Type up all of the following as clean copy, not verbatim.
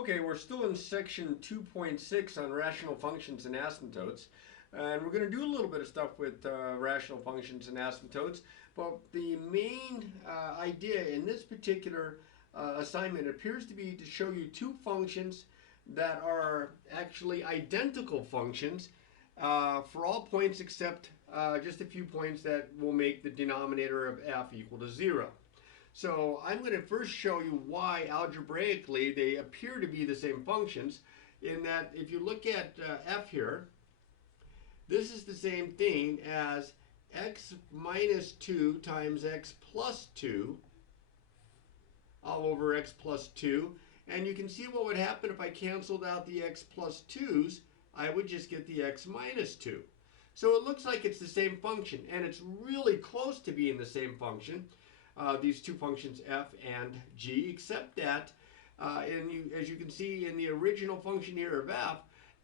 Okay, we're still in section 2.6 on rational functions and asymptotes. And we're going to do a little bit of stuff with rational functions and asymptotes. But the main idea in this particular assignment appears to be to show you two functions that are actually identical functions for all points except just a few points that will make the denominator of f equal to 0. So I'm going to first show you why algebraically they appear to be the same functions, in that if you look at f here, this is the same thing as x minus 2 times x plus 2 all over x plus 2. And you can see what would happen if I canceled out the x plus 2's. I would just get the x minus 2. So it looks like it's the same function, and it's really close to being the same function. These two functions f and g, except that as you can see in the original function here of f,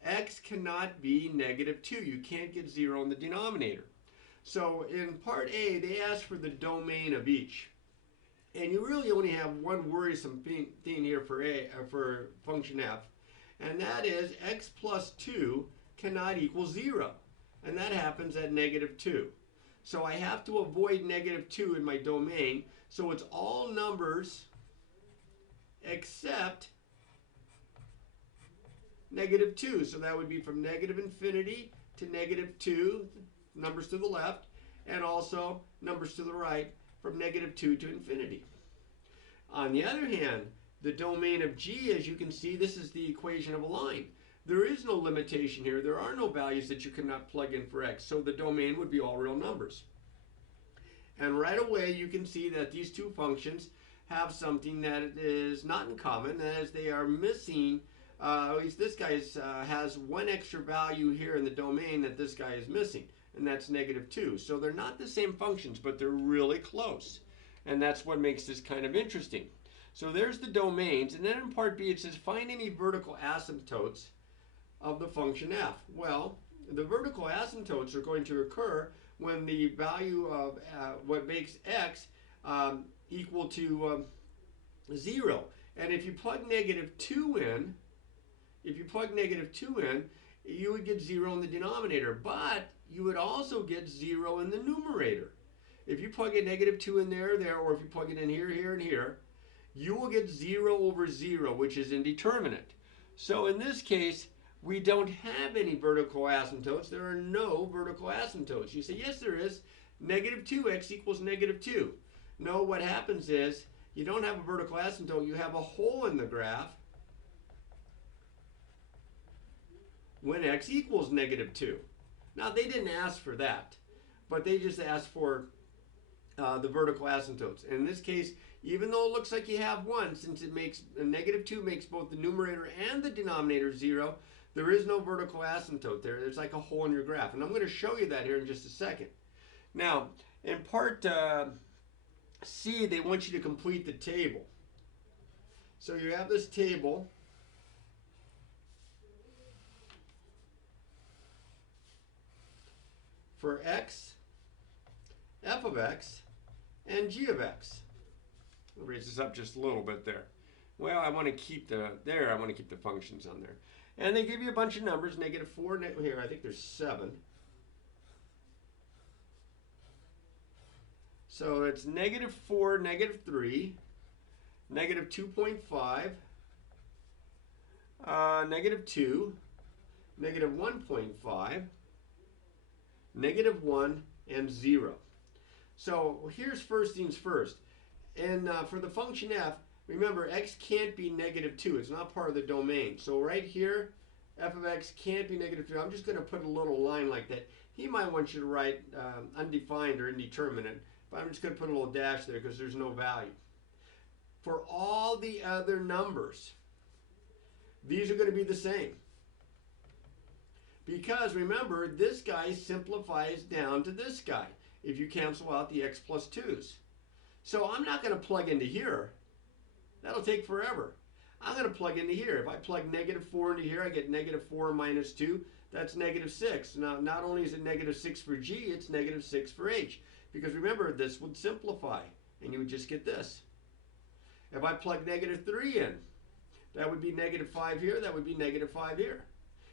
x cannot be negative 2. You can't get 0 in the denominator. So in part A, they ask for the domain of each. And you really only have one worrisome thing here for function f, and that is x plus 2 cannot equal 0. And that happens at negative 2. So I have to avoid negative 2 in my domain. So it's all numbers except negative 2. So that would be from negative infinity to negative 2, numbers to the left, and also numbers to the right from negative 2 to infinity. On the other hand, the domain of g, as you can see, this is the equation of a line. There is no limitation here. There are no values that you cannot plug in for x. So the domain would be all real numbers. And right away you can see that these two functions have something that is not in common, as they are missing, at least this guy has one extra value here in the domain that this guy is missing, and that's negative 2. So they're not the same functions, but they're really close. And that's what makes this kind of interesting. So there's the domains, and then in part B it says find any vertical asymptotes of the function f. Well, the vertical asymptotes are going to occur when the value of what makes x equal to 0. And if you plug negative 2 in, you would get 0 in the denominator, but you would also get 0 in the numerator. If you plug a negative 2 in there, or if you plug it in here, here, and here, you will get 0 over 0, which is indeterminate. So in this case, we don't have any vertical asymptotes. There are no vertical asymptotes. You say, yes, there is. Negative 2x equals negative 2. No, what happens is you don't have a vertical asymptote. You have a hole in the graph when x equals negative 2. Now, they didn't ask for that, but they just asked for the vertical asymptotes. And in this case, even though it looks like you have one, since it makes negative 2 makes both the numerator and the denominator 0, there is no vertical asymptote there. There's like a hole in your graph. And I'm going to show you that here in just a second. Now, in part C, they want you to complete the table. So you have this table. For x, f of x, and g of x. I'll raise this up just a little bit there. Well, I want to keep the functions on there. And they give you a bunch of numbers, negative 4, here, I think there's 7. So it's negative 4, negative 3, negative 2.5, negative 2, negative 1.5, negative 1, and 0. So here's first things first. And for the function f, remember, x can't be negative 2. It's not part of the domain. So right here, f of x can't be negative 2. I'm just going to put a little line like that. He might want you to write undefined or indeterminate, but I'm just going to put a little dash there because there's no value. For all the other numbers, these are going to be the same. Because remember, this guy simplifies down to this guy if you cancel out the x plus 2's. So I'm not going to plug into here. That'll take forever. I'm going to plug into here. If I plug negative 4 into here, I get negative 4 minus 2. That's negative 6. Now, not only is it negative 6 for g, it's negative 6 for h. Because remember, this would simplify, and you would just get this. If I plug negative 3 in, that would be negative 5 here, that would be negative 5 here.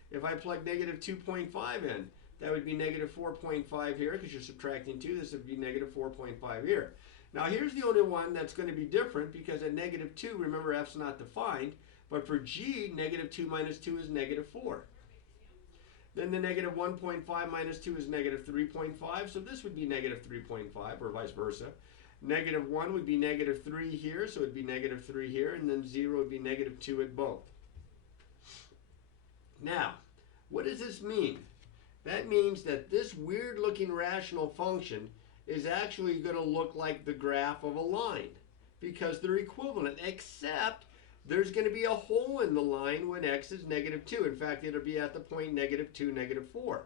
If I plug negative 2.5 in, that would be negative 4.5 here, because you're subtracting 2, this would be negative 4.5 here. Now here's the only one that's going to be different, because at negative 2, remember f's not defined, but for g, negative 2 minus 2 is negative 4. Then the negative 1.5 minus 2 is negative 3.5, so this would be negative 3.5, or vice versa. Negative 1 would be negative 3 here, so it would be negative 3 here, and then 0 would be negative 2 at both. Now, what does this mean? That means that this weird-looking rational function is actually going to look like the graph of a line, because they're equivalent, except there's going to be a hole in the line when x is negative 2. In fact, it'll be at the point negative 2, negative 4.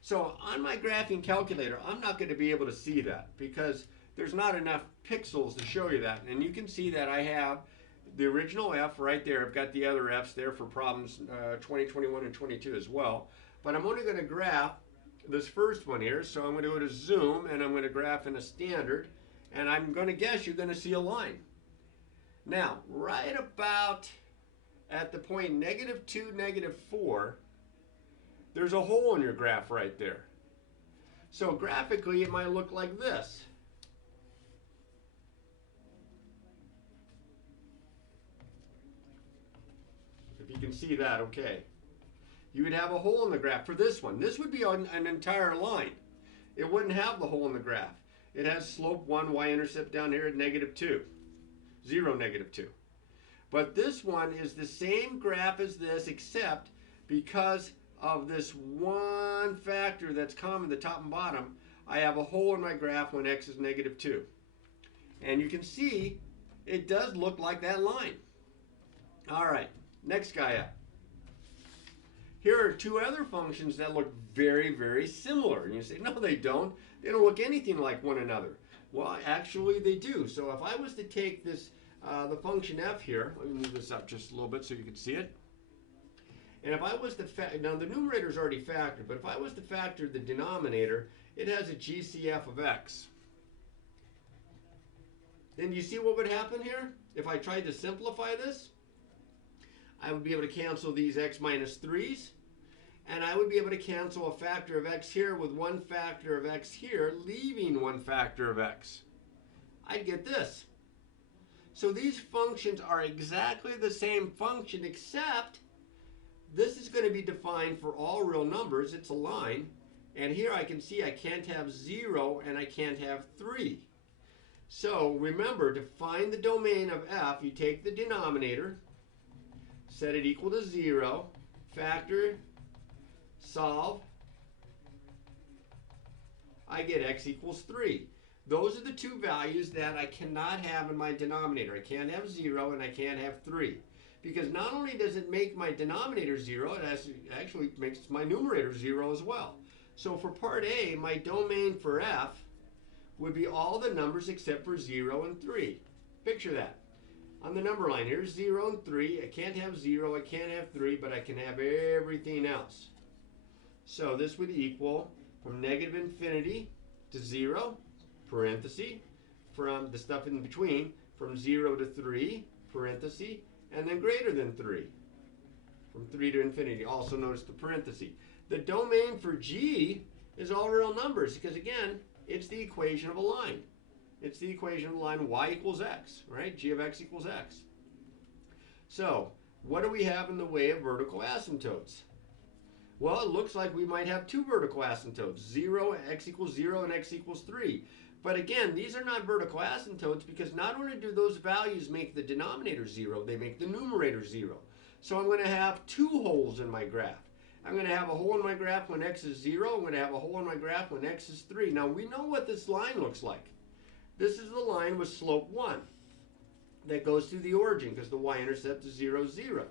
So on my graphing calculator, I'm not going to be able to see that because there's not enough pixels to show you that. And you can see that I have the original f right there. I've got the other f's there for problems 20, 21, and 22 as well. But I'm only going to graph this first one here. So I'm going to go to zoom, and I'm going to graph in a standard. And I'm going to guess you're going to see a line. Now, right about at the point negative 2, negative 4, there's a hole in your graph right there. So graphically, it might look like this. If you can see that, okay. You would have a hole in the graph for this one. This would be on an entire line. It wouldn't have the hole in the graph. It has slope 1, y-intercept down here at negative 2. 0, negative 2. But this one is the same graph as this, except because of this one factor that's common, the top and bottom, I have a hole in my graph when x is negative 2. And you can see it does look like that line. All right, next guy up. Here are two other functions that look very, very similar. And you say, no, they don't. They don't look anything like one another. Well, actually, they do. So if I was to take this, the function f here, let me move this up just a little bit so you can see it. And if I was to, now the numerator is already factored, but if I was to factor the denominator, it has a GCF of x. Then you see what would happen here? If I tried to simplify this, I would be able to cancel these x minus 3's, and I would be able to cancel a factor of x here with one factor of x here, leaving one factor of x. I'd get this. So these functions are exactly the same function, except this is going to be defined for all real numbers. It's a line. And here I can see I can't have 0 and I can't have 3. So remember, to find the domain of f, you take the denominator, set it equal to 0, factor, solve, I get x equals 3. Those are the two values that I cannot have in my denominator. I can't have 0 and I can't have 3. Because not only does it make my denominator 0, it actually makes my numerator 0 as well. So for part A, my domain for f would be all the numbers except for 0 and 3. Picture that. On the number line, here's 0 and 3. I can't have 0, I can't have 3, but I can have everything else. So this would equal from negative infinity to 0, parenthesis, from the stuff in between, from 0 to 3, parenthesis, and then greater than 3. From 3 to infinity, also notice the parenthesis. The domain for g is all real numbers, because again, it's the equation of a line. It's the equation of the line y equals x, right? G of x equals x. So, what do we have in the way of vertical asymptotes? Well, it looks like we might have two vertical asymptotes, 0, x equals 0, and x equals 3. But again, these are not vertical asymptotes because not only do those values make the denominator 0, they make the numerator 0. So I'm going to have two holes in my graph. I'm going to have a hole in my graph when x is 0. I'm going to have a hole in my graph when x is 3. Now we know what this line looks like. This is the line with slope 1 that goes through the origin because the y-intercept is 0, 0.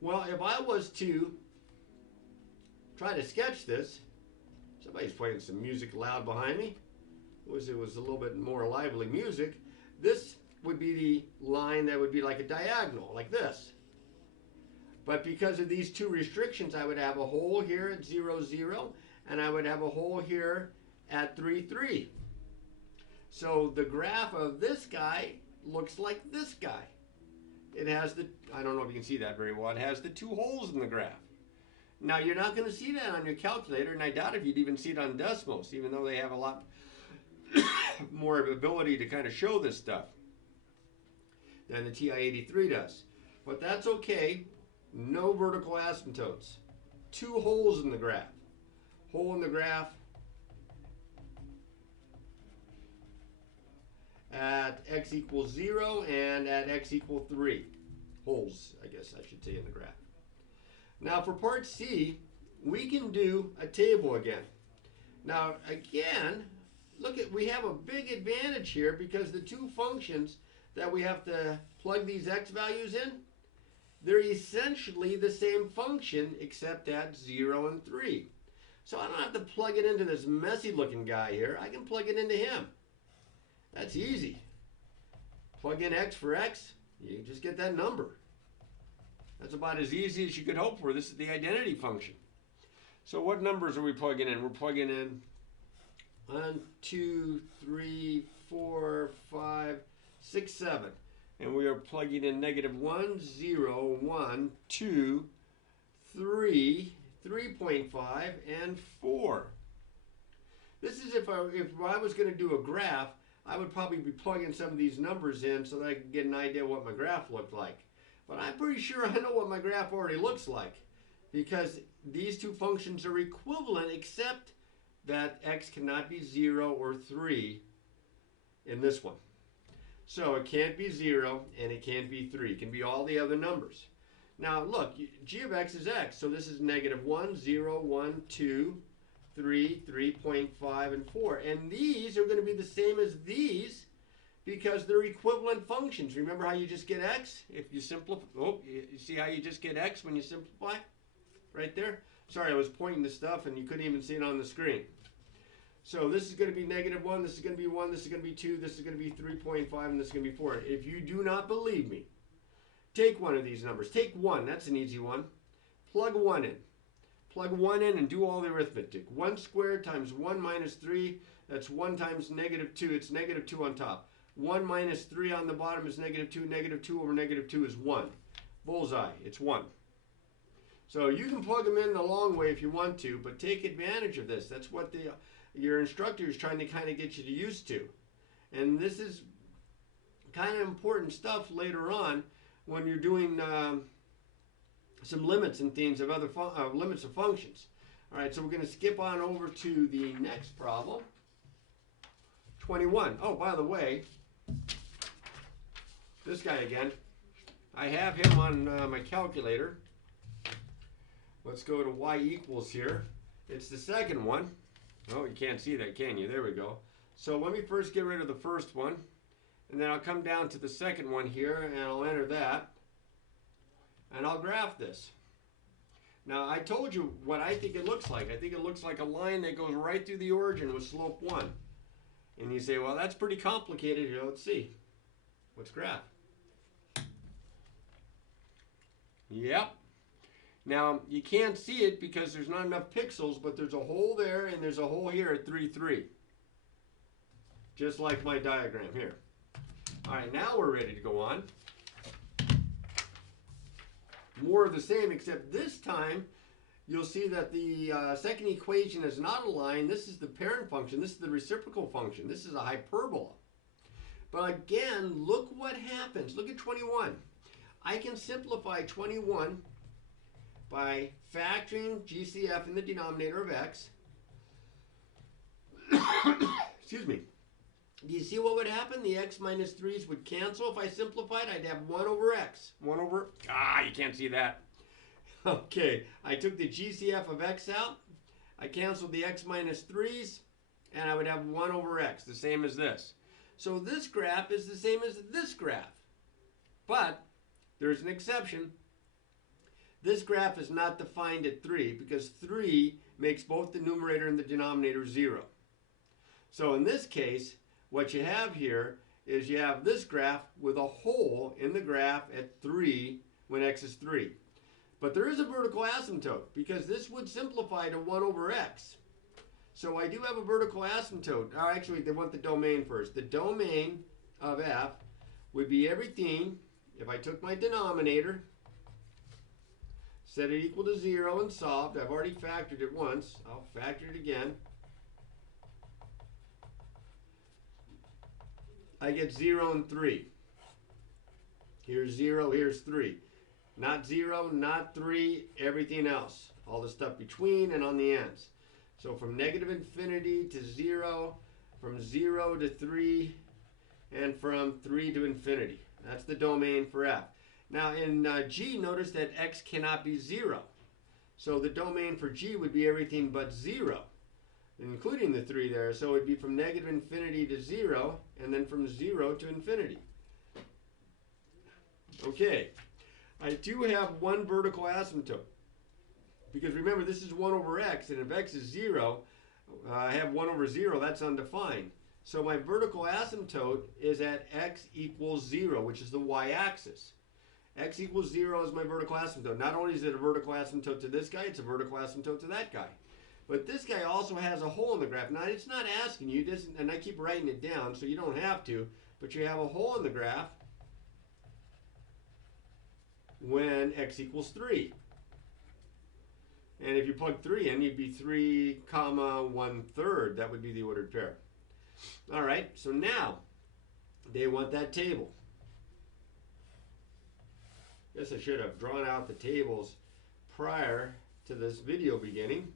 Well, if I was to try to sketch this, somebody's playing some music loud behind me. It was a little bit more lively music. This would be the line that would be like a diagonal, like this. But because of these two restrictions, I would have a hole here at 0, 0, and I would have a hole here at 3, 3. So the graph of this guy looks like this guy. it has the, I don't know if you can see that very well, it has the two holes in the graph. Now, you're not going to see that on your calculator, and I doubt if you'd even see it on Desmos, even though they have a lot more ability to kind of show this stuff than the TI-83 does. But that's okay. No vertical asymptotes. Two holes in the graph. Hole in the graph at x equals 0 and at x equals 3. Holes, I guess I should say, in the graph. Now for part C, we can do a table again. Now again, look at, we have a big advantage here because the two functions that we have to plug these x values in, they're essentially the same function except at 0 and 3. So I don't have to plug it into this messy looking guy here. I can plug it into him. That's easy. Plug in x for x, you just get that number. That's about as easy as you could hope for. This is the identity function. So what numbers are we plugging in? We're plugging in 1, 2, 3, 4, 5, 6, 7. And we are plugging in -1, 0, 1, 2, 3, 3.5, and 4. This is if I was going to do a graph, I would probably be plugging some of these numbers in so that I could get an idea what my graph looked like. But I'm pretty sure I know what my graph already looks like because these two functions are equivalent except that x cannot be 0 or 3 in this one. So it can't be 0 and it can't be 3. It can be all the other numbers. Now look, g of x is x, so this is -1, 0, 1, 2, 3, 3.5, and 4. And these are going to be the same as these because they're equivalent functions. Remember how you just get x if you simplify? Oh, you see how you just get x when you simplify? Right there? Sorry, I was pointing to stuff and you couldn't even see it on the screen. So this is going to be -1, this is going to be 1, this is going to be 2, this is going to be 3.5, and this is going to be 4. If you do not believe me, take one of these numbers. Take 1, that's an easy one. Plug 1 in. Plug 1 in and do all the arithmetic. 1 squared times 1 minus 3, that's 1 times -2, it's -2 on top. 1 minus 3 on the bottom is -2. -2 over -2 is 1. Bullseye, it's 1. So you can plug them in the long way if you want to, but take advantage of this. That's what your instructor is trying to kind of get you used to. And this is kind of important stuff later on when you're doing some limits and things of other limits of functions. All right, so we're going to skip on over to the next problem. 21. Oh, by the way, this guy again. I have him on my calculator. Let's go to y equals here. It's the second one. Oh, you can't see that, can you? There we go. So let me first get rid of the first one. And then I'll come down to the second one here, and I'll enter that. And I'll graph this. Now, I told you what I think it looks like. I think it looks like a line that goes right through the origin with slope 1. And you say, well, that's pretty complicated. Here, let's see. Let's graph. Yep. Now, you can't see it because there's not enough pixels, but there's a hole there and there's a hole here at 3, 3. Just like my diagram here. All right, now we're ready to go on. More of the same, except this time you'll see that the second equation is not a line. This is the parent function. This is the reciprocal function. This is a hyperbola. But again, look what happens. Look at 21. I can simplify 21 by factoring GCF in the denominator of x. Excuse me. Do you see what would happen? The x minus 3's would cancel. If I simplified, I'd have 1 over x. 1 over... you can't see that. Okay, I took the GCF of x out. I canceled the x minus 3's, and I would have 1 over x, the same as this. So this graph is the same as this graph. But there's an exception. This graph is not defined at 3 because 3 makes both the numerator and the denominator 0. So in this case, what you have here is you have this graph with a hole in the graph at 3 when x is 3. But there is a vertical asymptote because this would simplify to 1 over x. So I do have a vertical asymptote. Oh, actually, they want the domain first. The domain of f would be everything if I took my denominator, set it equal to 0 and solved, I've already factored it once, I'll factor it again. I get 0 and 3. Here's 0, here's 3. Not 0, not 3, everything else. All the stuff between and on the ends. So from negative infinity to 0, from 0 to 3, and from 3 to infinity. That's the domain for f. Now in G, notice that x cannot be 0. So the domain for G would be everything but 0, including the 3 there. So it would be from negative infinity to 0, and then from 0 to infinity. Okay, I do have one vertical asymptote. Because remember, this is 1 over x, and if x is 0, I have 1 over 0, that's undefined. So my vertical asymptote is at x equals 0, which is the y-axis. X equals 0 is my vertical asymptote. Not only is it a vertical asymptote to this guy, it's a vertical asymptote to that guy. But this guy also has a hole in the graph. Now, it's not asking you, and I keep writing it down, so you don't have to, but you have a hole in the graph when x equals 3. And if you plug 3 in, you'd be 3, 1/3. That would be the ordered pair. All right, so now they want that table. Guess I should have drawn out the tables prior to this video beginning,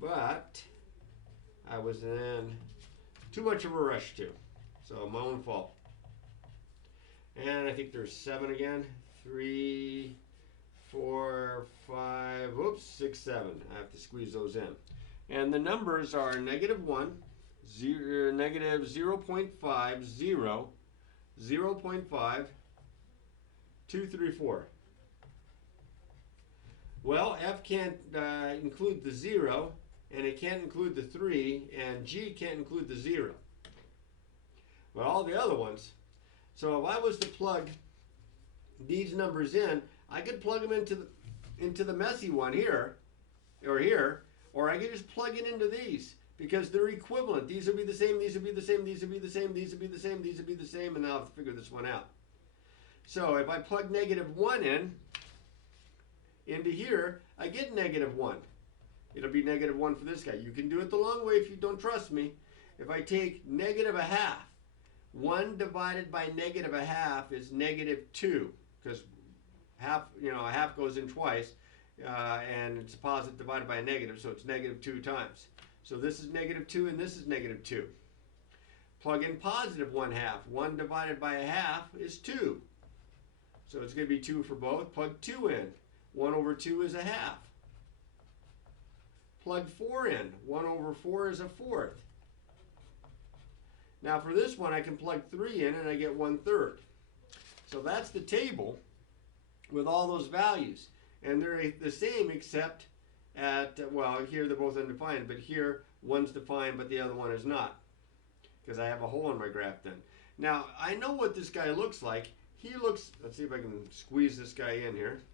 but I was in too much of a rush to, so my own fault. And I think there's 7 again. 3, 4, 5, oops, 6, 7. I have to squeeze those in. And the numbers are negative 1, 0, negative 0.5, 0, 0.5, 2, 3, 4. Well, F can't include the 0, and it can't include the 3, and G can't include the 0. But all the other ones. So if I was to plug these numbers in, I could plug them into the messy one here, or I could just plug it into these, because they're equivalent. These will be the same, these will be the same, these will be the same, these will be the same, these will be the same, and I'll have to figure this one out. So if I plug negative 1 into here, I get negative 1. It'll be negative 1 for this guy. You can do it the long way if you don't trust me. If I take negative 1/2, 1 divided by negative 1/2 is negative 2, because a half goes in twice, and it's a positive divided by a negative, so it's negative 2 times. So this is negative 2 and this is negative 2. Plug in positive 1/2. 1 divided by 1/2 is 2. So it's going to be 2 for both. Plug 2 in. 1 over 2 is 1/2. Plug 4 in. 1 over 4 is 1/4. Now for this one, I can plug 3 in and I get 1/3. So that's the table with all those values. And they're the same except at, well, here they're both undefined, but here one's defined but the other one is not, because I have a hole in my graph then. Now, I know what this guy looks like. He looks, let's see if I can squeeze this guy in here.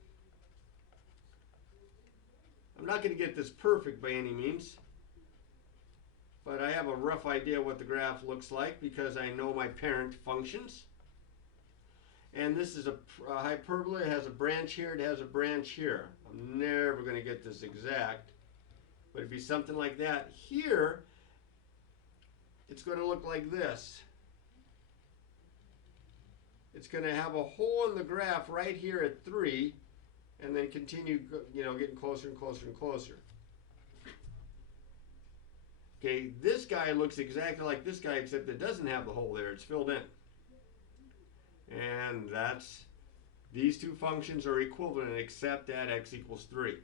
I'm not going to get this perfect by any means, but I have a rough idea what the graph looks like because I know my parent functions. And this is a hyperbola. It has a branch here. It has a branch here. I'm never going to get this exact, but it'd be something like that. Here, it's going to look like this. It's going to have a hole in the graph right here at 3, and then continue, getting closer and closer and closer. Okay, this guy looks exactly like this guy, except it doesn't have the hole there. It's filled in. And these two functions are equivalent except at x equals 3.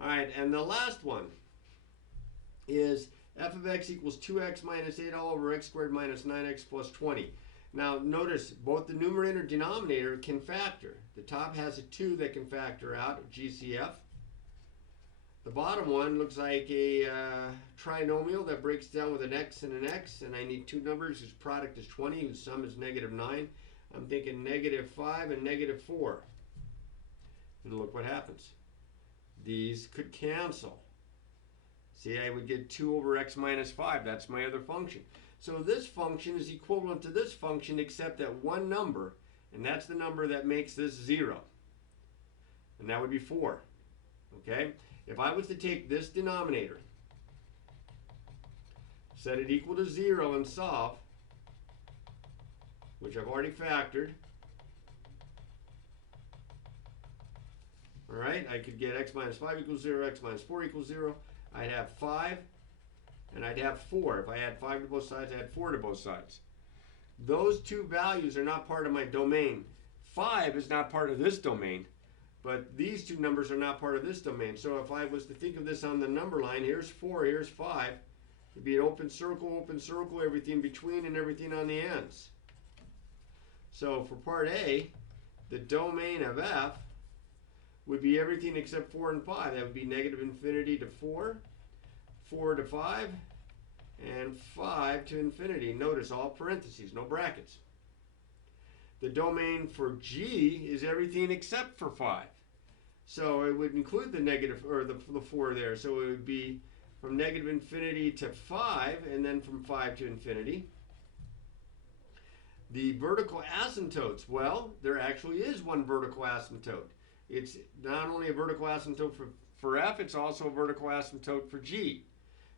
All right, and the last one is f of x equals 2x minus 8 all over x squared minus 9x plus 20. Now notice both the numerator and denominator can factor. The top has a 2 that can factor out, GCF. The bottom one looks like a trinomial that breaks down with an x and an x, and I need two numbers whose product is 20, whose sum is negative 9. I'm thinking negative 5 and negative 4. And look what happens. These could cancel. See, I would get 2 over x minus 5. That's my other function. So this function is equivalent to this function except that one number and that's the number that makes this 0. And that would be 4. Okay? If I was to take this denominator, set it equal to 0 and solve, which I've already factored, all right, I could get x minus 5 equals 0, x minus 4 equals 0. I'd have 5, and I'd have 4. If I add 5 to both sides, I add 4 to both sides. Those two values are not part of my domain. 5 is not part of this domain, but these two numbers are not part of this domain. So if I was to think of this on the number line, here's 4, here's 5. It'd be an open circle, everything between and everything on the ends. So for part A, the domain of f would be everything except 4 and 5. That would be negative infinity to 4, 4 to 5, and 5 to infinity. Notice all parentheses, no brackets. The domain for G is everything except for 5. So it would include the negative, or the 4 there. So it would be from negative infinity to 5, and then from 5 to infinity. The vertical asymptotes, well, there actually is one vertical asymptote. It's not only a vertical asymptote for f, it's also a vertical asymptote for g.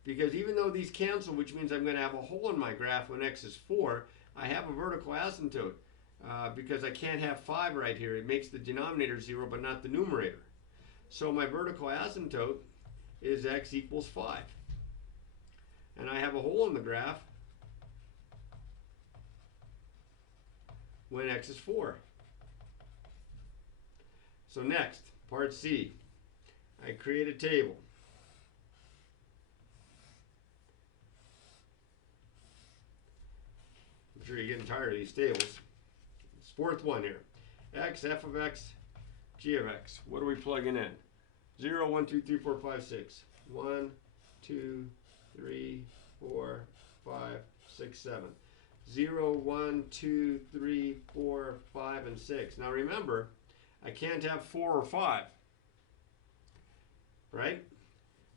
Because even though these cancel, which means I'm going to have a hole in my graph when x is 4, I have a vertical asymptote because I can't have 5 right here. It makes the denominator 0, but not the numerator. So my vertical asymptote is x equals 5. And I have a hole in the graph when x is 4. So next, part C, I create a table. I'm sure you're getting tired of these tables. It's fourth one here. X, f of x, g of x. What are we plugging in? 0, 1, 2, 3, 4, 5, 6. 1, 2, 3, 4, 5, 6, 7. 0, 1, 2, 3, 4, 5, and 6. Now remember, I can't have 4 or 5, right?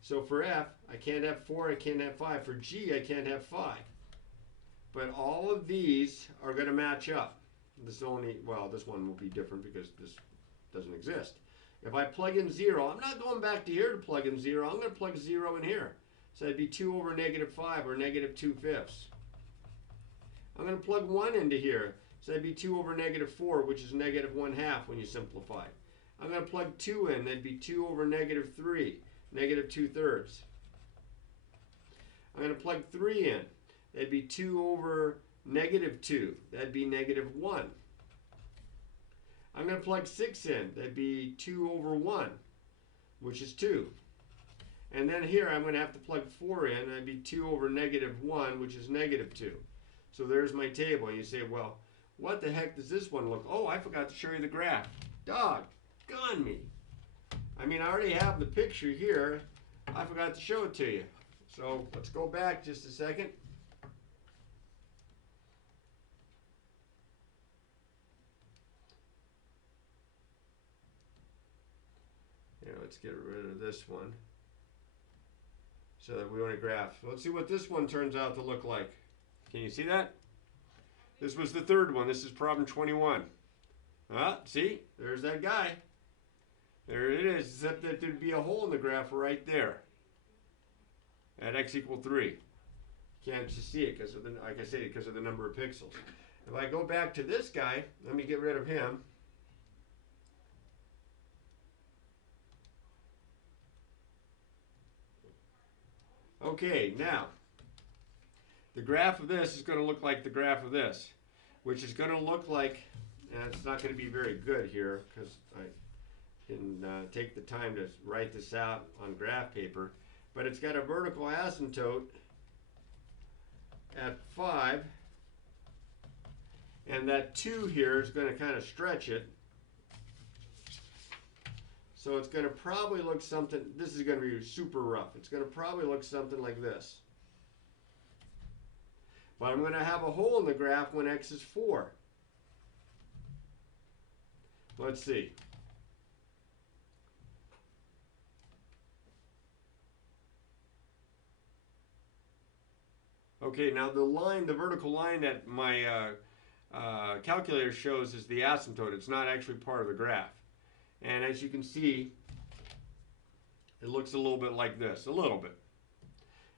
So for f, I can't have 4, I can't have 5. For g, I can't have 5. But all of these are going to match up. This only, well, this one will be different because this doesn't exist. If I plug in 0, I'm not going back to here to plug in 0. I'm going to plug 0 in here. So that'd be 2 over negative 5, or negative 2/5. I'm going to plug 1 into here. So that'd be 2 over negative 4, which is negative 1/2 when you simplify. I'm going to plug 2 in. That'd be 2 over negative 3, negative 2/3. I'm going to plug 3 in. That'd be 2 over negative 2. That'd be negative 1. I'm going to plug 6 in. That'd be 2 over 1, which is 2. And then here I'm going to have to plug 4 in. That'd be 2 over negative 1, which is negative 2. So there's my table. And you say, well, what the heck does this one look? Oh, I forgot to show you the graph. Doggone me. I mean, I already have the picture here. I forgot to show it to you. So let's go back just a second. Here, let's get rid of this one so that we want a graph. Let's see what this one turns out to look like. Can you see that? This was the third one. This is problem 21. See? There's that guy. There it is, except that there'd be a hole in the graph right there at x equal 3. Can't just see it because of the, like I say, because of the number of pixels. If I go back to this guy, let me get rid of him. Okay, now, the graph of this is going to look like the graph of this, which is going to look like, and it's not going to be very good here because I can take the time to write this out on graph paper, but it's got a vertical asymptote at 5, and that 2 here is going to kind of stretch it. So it's going to probably look something, this is going to be super rough. It's going to probably look something like this. But I'm going to have a hole in the graph when x is 4. Let's see. Okay, now the line, the vertical line that my calculator shows is the asymptote. It's not actually part of the graph. And as you can see, it looks a little bit like this, a little bit.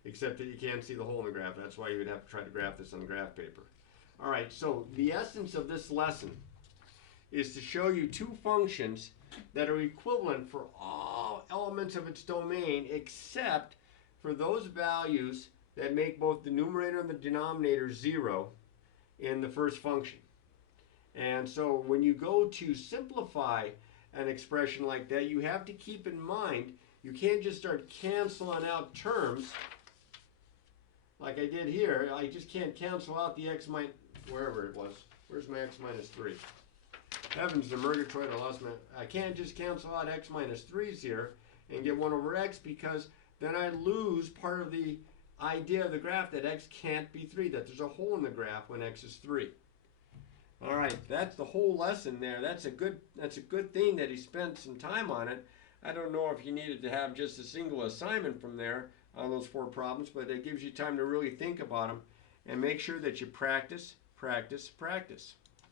Except that you can't see the hole in the graph. That's why you would have to try to graph this on graph paper. All right, so the essence of this lesson is to show you two functions that are equivalent for all elements of its domain except for those values that make both the numerator and the denominator 0 in the first function. And so when you go to simplify an expression like that, you have to keep in mind you can't just start canceling out terms like I did here. I just can't cancel out the x minus, wherever it was. Where's my x minus 3? Heavens to Murgatroyd, I can't just cancel out x minus 3's here and get 1 over x, because then I lose part of the idea of the graph that x can't be 3, that there's a hole in the graph when x is 3. All right, that's the whole lesson there. That's a good thing that he spent some time on it. I don't know if you needed to have just a single assignment from there on those 4 problems, but it gives you time to really think about them and make sure that you practice, practice, practice.